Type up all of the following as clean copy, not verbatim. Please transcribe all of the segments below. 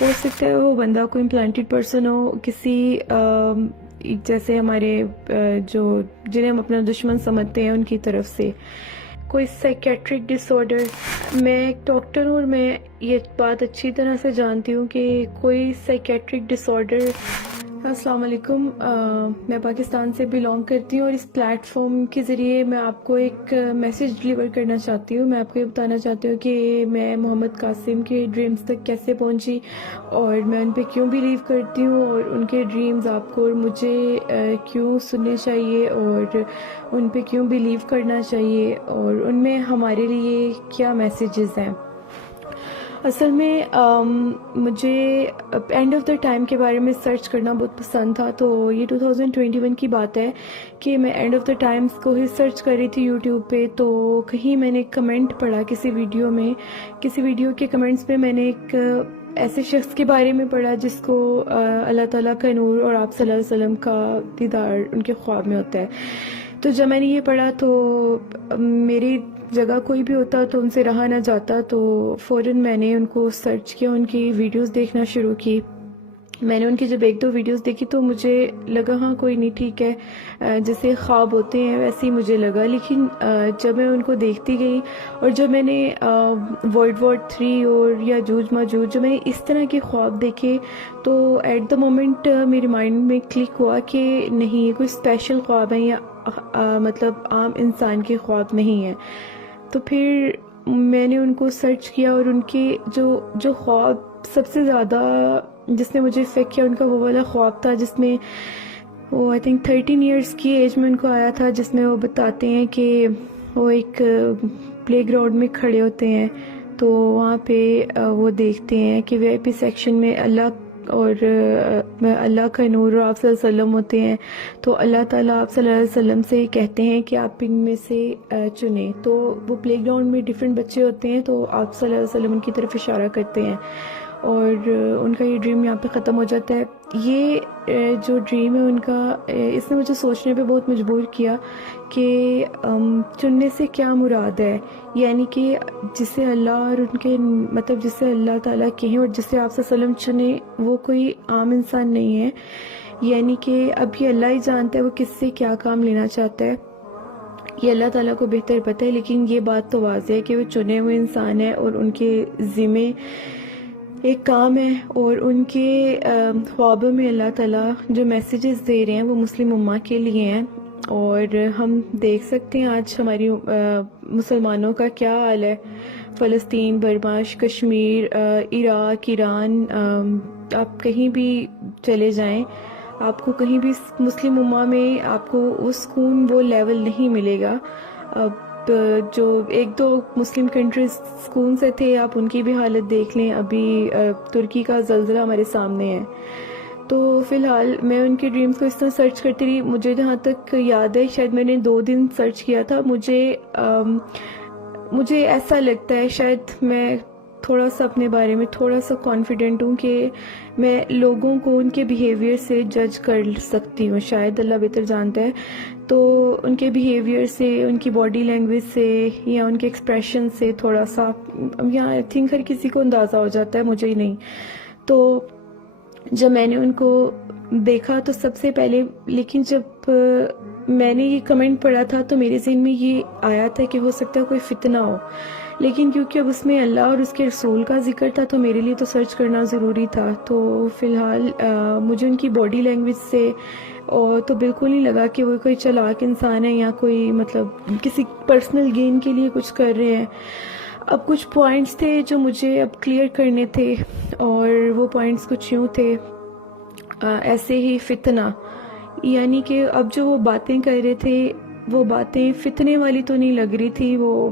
ہو سکتا ہے وہ بندہ کوئی امپلانٹڈ پرسن ہو، کسی جیسے ہمارے جو جنہیں ہم اپنا دشمن سمجھتے ہیں ان کی طرف سے کوئی سائیکیٹرک ڈس آرڈر۔ میں ایک ڈاکٹر ہوں اور میں یہ بات اچھی طرح سے جانتی ہوں کہ کوئی سائیکیٹرک ڈس آرڈر۔ السلام علیکم، میں پاکستان سے بلانگ کرتی ہوں اور اس پلیٹ فارم کے ذریعے میں آپ کو ایک میسیج ڈلیور کرنا چاہتی ہوں۔ میں آپ کو یہ بتانا چاہتی ہوں کہ میں محمد قاسم کے ڈریمز تک کیسے پہنچی اور میں ان پہ کیوں بلیو کرتی ہوں، اور ان کے ڈریمز آپ کو اور مجھے کیوں سننے چاہیے اور ان پہ کیوں بلیو کرنا چاہیے، اور ان میں ہمارے لیے کیا میسیجز ہیں۔ اصل میں مجھے اینڈ آف دا ٹائم کے بارے میں سرچ کرنا بہت پسند تھا، تو یہ 2021 کی بات ہے کہ میں اینڈ آف دا ٹائمز کو ہی سرچ کر رہی تھی یوٹیوب پہ، تو کہیں میں نے کمنٹ پڑھا کسی ویڈیو کے کمنٹس میں میں نے ایک ایسے شخص کے بارے میں پڑھا جس کو اللہ تعالیٰ کا نور اور آپ صلی اللہ علیہ وسلم کا دیدار ان کے خواب میں ہوتا ہے۔ تو جب میں نے یہ پڑھا تو میری جگہ کوئی بھی ہوتا تو ان سے رہا نہ جاتا، تو فوراً میں نے ان کو سرچ کیا، ان کی ویڈیوز دیکھنا شروع کی۔ میں نے ان کی جب ایک دو ویڈیوز دیکھی تو مجھے لگا ہاں کوئی نہیں، ٹھیک ہے، جیسے خواب ہوتے ہیں ویسے ہی مجھے لگا۔ لیکن جب میں ان کو دیکھتی گئی اور جب میں نے ورلڈ وار 3 اور یاجوج ماجوج، جو میں نے اس طرح کے خواب دیکھے تو ایٹ دا مومنٹ میرے مائنڈ میں کلک ہوا کہ نہیں، یہ کوئی اسپیشل خواب ہے یا مطلب عام انسان کے خواب نہیں ہے۔ تو پھر میں نے ان کو سرچ کیا اور ان کے جو خواب سب سے زیادہ جس نے مجھے افیکٹ کیا، ان کا وہ والا خواب تھا جس میں وہ آئی تھنک 13 ایئرس کی ایج میں ان کو آیا تھا، جس میں وہ بتاتے ہیں کہ وہ ایک پلے گراؤنڈ میں کھڑے ہوتے ہیں، تو وہاں پہ وہ دیکھتے ہیں کہ وی آئی پی سیکشن میں اللہ کا نور اور آپ صلی اللہ علیہ وسلم ہوتے ہیں، تو اللہ تعالیٰ آپ صلی اللہ علیہ وسلم سے کہتے ہیں کہ آپ ان میں سے چنیں۔ تو وہ پلے گراؤنڈ میں ڈیفرنٹ بچے ہوتے ہیں، تو آپ صلی اللہ علیہ وسلم ان کی طرف اشارہ کرتے ہیں اور ان کا یہ ڈریم یہاں پہ ختم ہو جاتا ہے۔ یہ جو ڈریم ہے ان کا، اس نے مجھے سوچنے پہ بہت مجبور کیا کہ چننے سے کیا مراد ہے، یعنی کہ جسے اللہ اور ان کے مطلب جسے اللہ تعالیٰ کہیں اور جسے آپ صلی اللہ علیہ وسلم چنیں، وہ کوئی عام انسان نہیں ہے، یعنی کہ اب یہ اللہ ہی جانتا ہے وہ کس سے کیا کام لینا چاہتا ہے، یہ اللہ تعالیٰ کو بہتر پتہ ہے۔ لیکن یہ بات تو واضح ہے کہ وہ چنے ہوئے انسان ہیں اور ان کے ذمے ایک کام ہے، اور ان کے خوابوں میں اللہ تعالیٰ جو میسیجز دے رہے ہیں وہ مسلم امہ کے لیے ہیں۔ اور ہم دیکھ سکتے ہیں آج ہماری مسلمانوں کا کیا حال ہے، فلسطین، برما، کشمیر، عراق، ایران، آپ کہیں بھی چلے جائیں، آپ کو کہیں بھی مسلم امہ میں آپ کو وہ سکون، وہ لیول نہیں ملے گا۔ اب جو ایک دو مسلم کنٹریز سکون سے تھے، آپ ان کی بھی حالت دیکھ لیں، ابھی ترکی کا زلزلہ ہمارے سامنے ہے۔ تو فی الحال میں ان کے ڈریمز کو اس طرح سرچ کرتی رہی، مجھے جہاں تک یاد ہے شاید میں نے 2 دن سرچ کیا تھا۔ مجھے ایسا لگتا ہے شاید میں تھوڑا سا اپنے بارے میں تھوڑا سا کانفیڈنٹ ہوں کہ میں لوگوں کو ان کے بیہیویئر سے جج کر سکتی ہوں، شاید اللہ بہتر جانتا ہے۔ تو ان کے بیہیویئر سے، ان کی باڈی لینگویج سے یا ان کے ایکسپریشن سے تھوڑا سا، یا آئی تھنک ہر کسی کو اندازہ ہو جاتا ہے، مجھے ہی نہیں۔ تو جب میں نے ان کو دیکھا تو سب سے پہلے، لیکن جب میں نے یہ کمنٹ پڑھا تھا تو میرے ذہن میں یہ آیا تھا کہ ہو سکتا ہے کوئی فتنہ ہو، لیکن کیونکہ اب اس میں اللہ اور اس کے رسول کا ذکر تھا تو میرے لیے تو سرچ کرنا ضروری تھا۔ تو فی الحال مجھے ان کی باڈی لینگویج سے اور تو بالکل نہیں لگا کہ وہ کوئی چلاک انسان ہے یا کوئی مطلب کسی پرسنل گین کے لیے کچھ کر رہے ہیں۔ اب کچھ پوائنٹس تھے جو مجھے اب کلیئر کرنے تھے، اور وہ پوائنٹس کچھ یوں تھے، ایسے ہی فتنہ، یعنی کہ اب جو وہ باتیں کر رہے تھے وہ باتیں فتنے والی تو نہیں لگ رہی تھی، وہ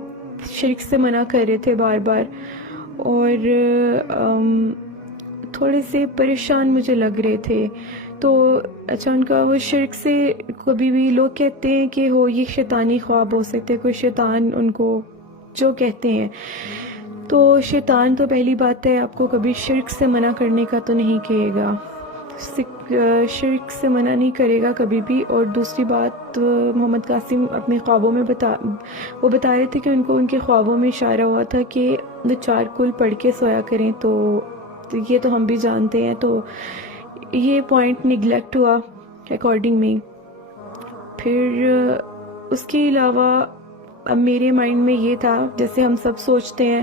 شرک سے منع کر رہے تھے بار بار، اور تھوڑے سے پریشان مجھے لگ رہے تھے۔ تو اچھا، ان کا وہ شرک سے کبھی بھی لوگ کہتے ہیں کہ یہ شیطانی خواب ہو سکتے ہیں، کوئی شیطان ان کو جو کہتے ہیں، تو شیطان تو پہلی بات ہے آپ کو کبھی شرک سے منع کرنے کا تو نہیں کہے گا، شرک سے منع نہیں کرے گا کبھی بھی۔ اور دوسری بات، محمد قاسم اپنے خوابوں میں وہ بتا رہے تھے کہ ان کو ان کے خوابوں میں اشارہ ہوا تھا کہ وہ 4 کل پڑھ کے سویا کریں، تو یہ تو ہم بھی جانتے ہیں. تو یہ پوائنٹ نگلیکٹ ہوا اکارڈنگ می. پھر اس کے علاوہ اب میرے مائنڈ میں یہ تھا، جیسے ہم سب سوچتے ہیں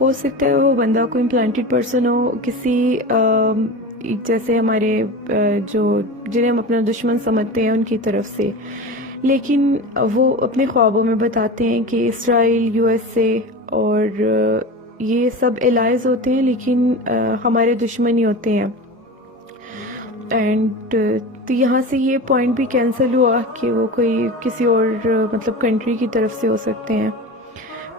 ہو سکتا ہے وہ بندہ کوئی امپلانٹڈ پرسن ہو، کسی جیسے ہمارے جو جنہیں ہم اپنا دشمن سمجھتے ہیں ان کی طرف سے، لیکن وہ اپنے خوابوں میں بتاتے ہیں کہ اسرائیل، USA اور یہ سب الائز ہوتے ہیں، لیکن ہمارے دشمن ہی ہوتے ہیں. اینڈ تو یہاں سے یہ پوائنٹ بھی کینسل ہوا کہ وہ کوئی کسی اور مطلب کنٹری کی طرف سے ہو سکتے ہیں.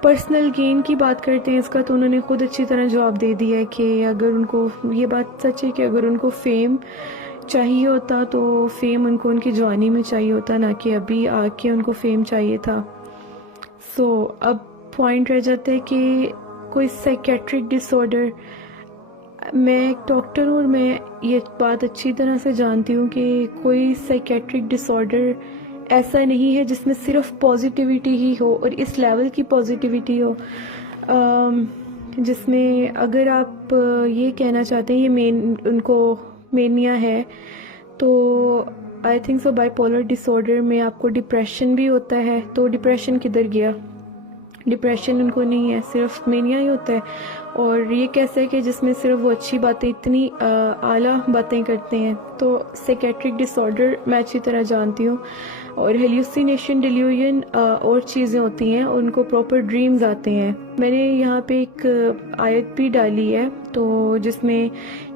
پرسنل گین کی بات کرتے ہیں اس کا، تو انہوں نے خود اچھی طرح جواب دے دیا ہے کہ اگر ان کو یہ بات سچ ہے کہ اگر ان کو فیم چاہیے ہوتا تو فیم ان کو ان کی جوانی میں چاہیے ہوتا، نہ کہ ابھی آ کے ان کو فیم چاہیے تھا. سو اب پوائنٹ رہ جاتا ہے کہ کوئی سائیکیٹرک ڈس آرڈر. میں ایک ڈاکٹر ہوں اور میں یہ بات اچھی طرح سے جانتی ہوں کہ کوئی سائیکیٹرک ڈس آرڈر ایسا نہیں ہے جس میں صرف پازیٹیوٹی ہی ہو اور اس لیول کی پازیٹیوٹی ہو جس میں اگر آپ یہ کہنا چاہتے ہیں یہ ان کو مینیا ہے، تو I think so bipolar disorder میں آپ کو ڈپریشن بھی ہوتا ہے. تو ڈپریشن کدھر گیا؟ ڈپریشن ان کو نہیں ہے، صرف مینیا ہی ہوتا ہے. اور یہ کیسے ہے کہ جس میں صرف وہ اچھی باتیں، اتنی اعلیٰ باتیں کرتے ہیں. تو سائیکیٹرک ڈس آرڈر میں اچھی طرح جانتی ہوں. اور ہیلوسینیشن، ڈیلیوژن اور چیزیں ہوتی ہیں، ان کو پراپر ڈریمز آتے ہیں. میں نے یہاں پہ ایک آیت بھی ڈالی ہے تو جس میں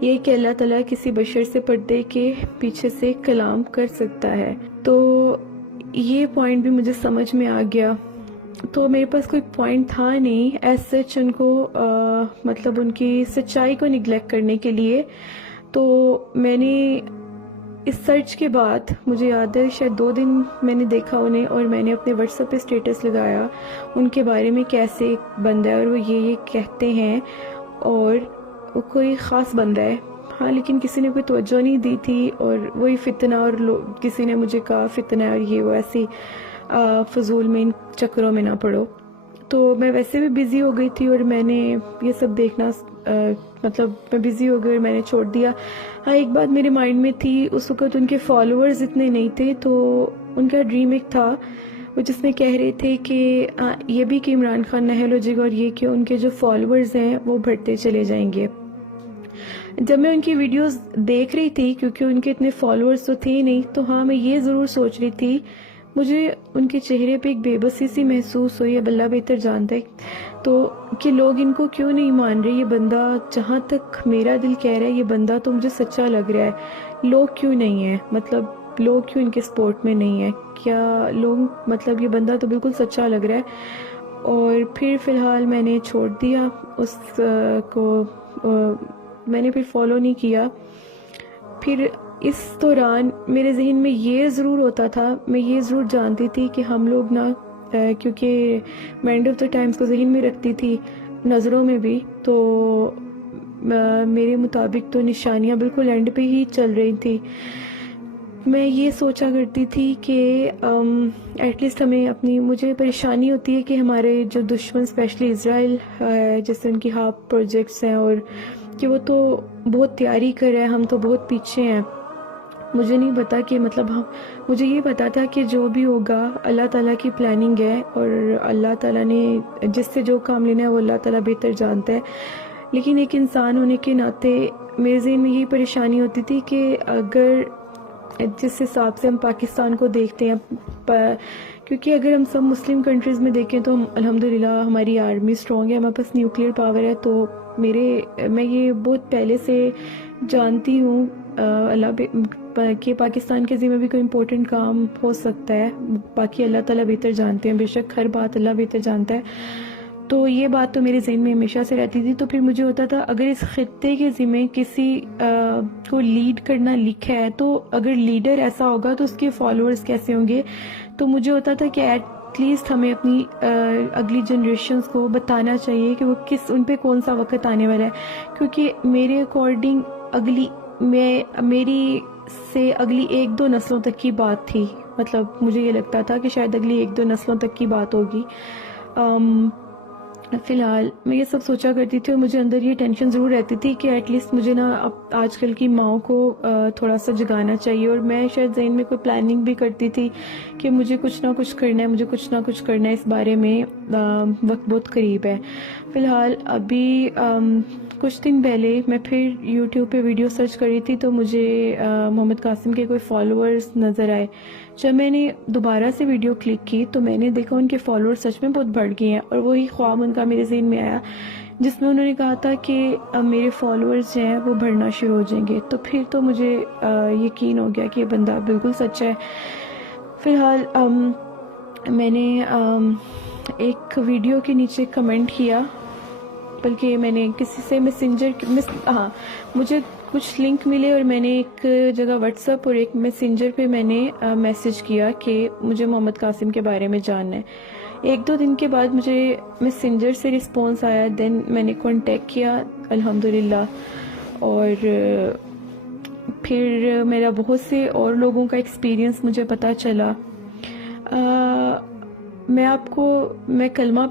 یہ کہ اللہ تعالیٰ کسی بشر سے پردے کے پیچھے سے کلام کر سکتا ہے. تو یہ پوائنٹ بھی مجھے سمجھ میں آ گیا. تو میرے پاس کوئی پوائنٹ تھا نہیں ایز سچ ان کو مطلب ان کی سچائی کو نگلیکٹ کرنے کے لیے. تو میں نے اس سرچ کے بعد، مجھے یاد ہے شاید 2 دن میں نے دیکھا انہیں، اور میں نے اپنے واٹس ایپ پہ اسٹیٹس لگایا ان کے بارے میں کیسے ایک بندہ ہے اور وہ یہ کہتے ہیں، اور وہ کوئی خاص بندہ ہے. ہاں لیکن کسی نے کوئی توجہ نہیں دی تھی، اور وہی فتنہ، اور کسی نے مجھے کہا فتنہ ہے اور یہ وہ، ایسی فضول میں ان چکروں میں نہ پڑو. تو میں ویسے بھی بزی ہو گئی تھی اور میں نے یہ سب دیکھنا مطلب میں بزی ہو گئی اور میں نے چھوڑ دیا. ہاں ایک بات میرے مائنڈ میں تھی اس وقت، ان کے فالوورز اتنے نہیں تھے، تو ان کا ڈریم ایک تھا وہ جس میں کہہ رہے تھے کہ یہ بھی کہ عمران خان نااہل ہو جائے گا، اور یہ کہ ان کے جو فالوورز ہیں وہ بڑھتے چلے جائیں گے. جب میں ان کی ویڈیوز دیکھ رہی تھی، کیونکہ ان کے اتنے فالوورز تو تھے نہیں، تو ہاں میں یہ ضرور سوچ رہی تھی، مجھے ان کے چہرے پہ ایک بے بسی سی محسوس ہوئی. اب اللہ بہتر جانتا ہے تو کہ لوگ ان کو کیوں نہیں مان رہے. یہ بندہ، جہاں تک میرا دل کہہ رہا ہے، یہ بندہ تو مجھے سچا لگ رہا ہے. لوگ کیوں نہیں ہیں، مطلب لوگ کیوں ان کے سپورٹ میں نہیں ہیں؟ کیا لوگ مطلب یہ بندہ تو بالکل سچا لگ رہا ہے. اور پھر فی الحال میں نے چھوڑ دیا اس کو، میں نے پھر فالو نہیں کیا. پھر اس دوران میرے ذہن میں یہ ضرور ہوتا تھا، میں یہ ضرور جانتی تھی کہ ہم لوگ نا، کیونکہ میں اینڈ آف دا ٹائمز کو ذہن میں رکھتی تھی، نظروں میں بھی، تو میرے مطابق تو نشانیاں بالکل اینڈ پہ ہی چل رہی تھی. میں یہ سوچا کرتی تھی کہ ایٹ لیسٹ ہمیں اپنی، مجھے پریشانی ہوتی ہے کہ ہمارے جو دشمن اسپیشلی اسرائیل ہے، جیسے ان کی ہاپ پروجیکٹس ہیں، اور کہ وہ تو بہت تیاری کر رہے ہیں، ہم تو بہت پیچھے ہیں. مجھے نہیں پتا کہ مطلب مجھے یہ پتا تھا کہ جو بھی ہوگا اللہ تعالیٰ کی پلاننگ ہے، اور اللہ تعالیٰ نے جس سے جو کام لینا ہے وہ اللہ تعالیٰ بہتر جانتا ہے. لیکن ایک انسان ہونے کے ناطے میرے ذہن میں یہی پریشانی ہوتی تھی کہ اگر جس حساب سے ہم پاکستان کو دیکھتے ہیں، کیونکہ اگر ہم سب مسلم کنٹریز میں دیکھیں تو الحمدللہ ہماری آرمی اسٹرانگ ہے، ہمارے پاس نیوکلیئر پاور ہے. تو میں یہ بہت پہلے سے جانتی ہوں کہ پاکستان کے ذمہ بھی کوئی امپورٹنٹ کام ہو سکتا ہے. باقی اللہ تعالیٰ بہتر جانتے ہیں، بے شک ہر بات اللہ بہتر جانتا ہے. تو یہ بات تو میرے ذہن میں ہمیشہ سے رہتی تھی. تو پھر مجھے ہوتا تھا اگر اس خطے کے ذمہ کسی کو لیڈ کرنا لکھا ہے، تو اگر لیڈر ایسا ہوگا تو اس کے فالوورز کیسے ہوں گے. تو مجھے ہوتا تھا کہ ایٹ لیسٹ ہمیں اپنی اگلی جنریشنز کو بتانا چاہیے کہ وہ ان پہ کون سا وقت آنے والا ہے. کیونکہ میرے اکارڈنگ میری سے اگلی 1-2 نسلوں تک کی بات تھی. مطلب مجھے یہ لگتا تھا کہ شاید اگلی 1-2 نسلوں تک کی بات ہوگی. فی الحال میں یہ سب سوچا کرتی تھی اور مجھے اندر یہ ٹینشن ضرور رہتی تھی کہ ایٹ لیسٹ مجھے نا اب آج کل کی ماؤں کو تھوڑا سا جگانا چاہیے، اور میں شاید ذہن میں کوئی پلاننگ بھی کرتی تھی کہ مجھے کچھ نہ کچھ کرنا ہے، مجھے کچھ نہ کچھ کرنا ہے اس بارے میں، وقت بہت قریب ہے۔ فی الحال ابھی کچھ دن پہلے میں پھر یوٹیوب پہ ویڈیو سرچ کر رہی تھی تو مجھے محمد قاسم کے کوئی فالوورز نظر آئے۔ جب میں نے دوبارہ سے ویڈیو کلک کی تو میں نے دیکھا ان کے فالوور سچ میں بہت بڑھ گئے ہیں، اور وہی خواب ان کا میرے ذہن میں آیا جس میں انہوں نے کہا تھا کہ میرے فالوورز جو ہیں وہ بڑھنا شروع ہو جائیں گے۔ تو پھر تو مجھے یقین ہو گیا کہ یہ بندہ بالکل سچ ہے۔ فی الحال میں نے ایک ویڈیو کے نیچے کمنٹ کیا، بلکہ میں نے کسی سے مجھے کچھ لنک ملے اور میں نے ایک جگہ واٹس ایپ اور ایک میسنجر پہ میں نے میسج کیا کہ مجھے محمد قاسم کے بارے میں جاننا ہے۔ ایک دو دن کے بعد مجھے میسنجر سے رسپانس آیا، دین میں نے کانٹیکٹ کیا الحمدللہ، اور پھر میرا بہت سے اور لوگوں کا ایکسپیرینس مجھے پتہ چلا۔ میں کلمہ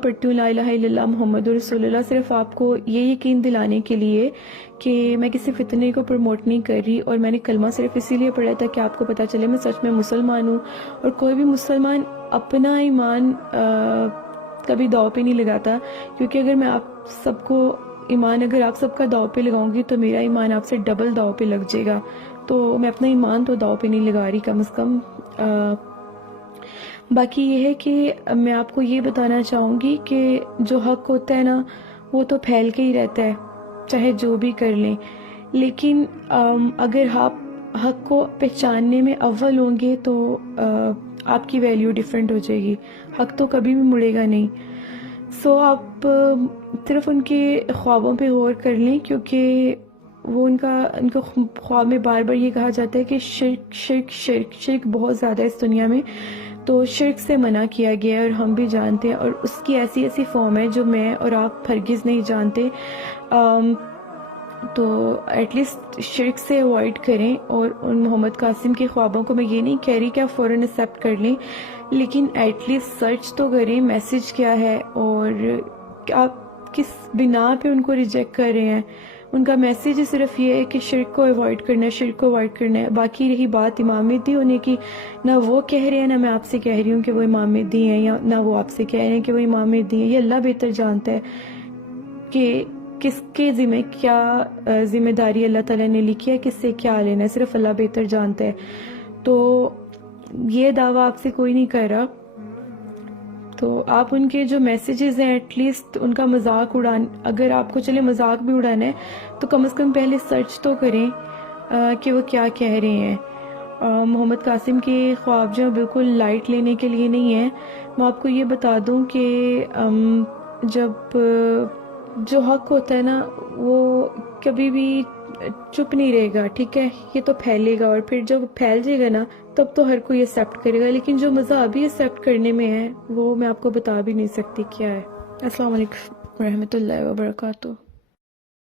پڑھتی ہوں، لا الہ الا اللہ محمد رسول اللہ، صرف آپ کو یہ یقین دلانے کے لیے کہ میں کسی فتنے کو پروموٹ نہیں کر رہی، اور میں نے کلمہ صرف اسی لیے پڑھا تھا کہ آپ کو پتہ چلے میں سچ میں مسلمان ہوں۔ اور کوئی بھی مسلمان اپنا ایمان کبھی داؤ پہ نہیں لگاتا، کیونکہ اگر میں آپ سب کو ایمان اگر آپ سب کا داؤ پہ لگاؤں گی تو میرا ایمان آپ سے ڈبل داؤ پہ لگ جائے گا، تو میں اپنا ایمان تو داؤ پہ نہیں لگا رہی کم از کم۔ باقی یہ ہے کہ میں آپ کو یہ بتانا چاہوں گی کہ جو حق ہوتا ہے نا وہ تو پھیل کے ہی رہتا ہے، چاہے جو بھی کر لیں، لیکن اگر آپ حق کو پہچاننے میں اول ہوں گے تو آپ کی ویلیو ڈیفرنٹ ہو جائے گی، حق تو کبھی بھی مڑے گا نہیں۔ سو آپ صرف ان کے خوابوں پہ غور کر لیں، کیونکہ وہ ان کا خواب میں بار بار یہ کہا جاتا ہے کہ شرک بہت زیادہ ہے اس دنیا میں، تو شرک سے منع کیا گیا ہے، اور ہم بھی جانتے ہیں، اور اس کی ایسی فارم ہے جو میں اور آپ ہرگز نہیں جانتے۔ تو ایٹ لیسٹ شرک سے اوائڈ کریں، اور ان محمد قاسم کے خوابوں کو میں یہ نہیں کہہ رہی کہ آپ فوراً ایکسیپٹ کر لیں، لیکن ایٹ لیسٹ سرچ تو کریں میسج کیا ہے اور آپ کس بنا پہ ان کو ریجیکٹ کر رہے ہیں۔ ان کا میسیج صرف یہ ہے کہ شرک کو اوائڈ کرنا ہے، باقی رہی بات امام مہدی ہونے کی، نہ وہ کہہ رہے ہیں نہ میں آپ سے کہہ رہی ہوں کہ وہ امام مہدی ہیں، یا نہ وہ آپ سے کہہ رہے ہیں کہ وہ امام مہدی ہیں۔ یہ اللہ بہتر جانتا ہے کہ کس کے ذمہ کیا ذمہ داری اللہ تعالیٰ نے لکھی ہے، کس سے کیا لینا ہے، صرف اللہ بہتر جانتا ہے۔ تو یہ دعویٰ آپ سے کوئی نہیں کر رہا، تو آپ ان کے جو میسیجز ہیں ایٹ لیسٹ ان کا مذاق اگر آپ کو چلے مذاق بھی اڑانا ہے تو کم از کم پہلے سرچ تو کریں کہ وہ کیا کہہ رہے ہیں۔ محمد قاسم کے خواب جو بالکل لائٹ لینے کے لیے نہیں ہیں۔ میں آپ کو یہ بتا دوں کہ جب جو حق ہوتا ہے نا وہ کبھی بھی چپ نہیں رہے گا، ٹھیک ہے، یہ تو پھیلے گا، اور پھر جب پھیل جائے گا نا تب تو ہر کوئی ایکسیپٹ کرے گا، لیکن جو مزہ ابھی ایکسیپٹ کرنے میں ہے وہ میں آپ کو بتا بھی نہیں سکتی کیا ہے۔ السلام علیکم ورحمۃ اللہ وبرکاتہ۔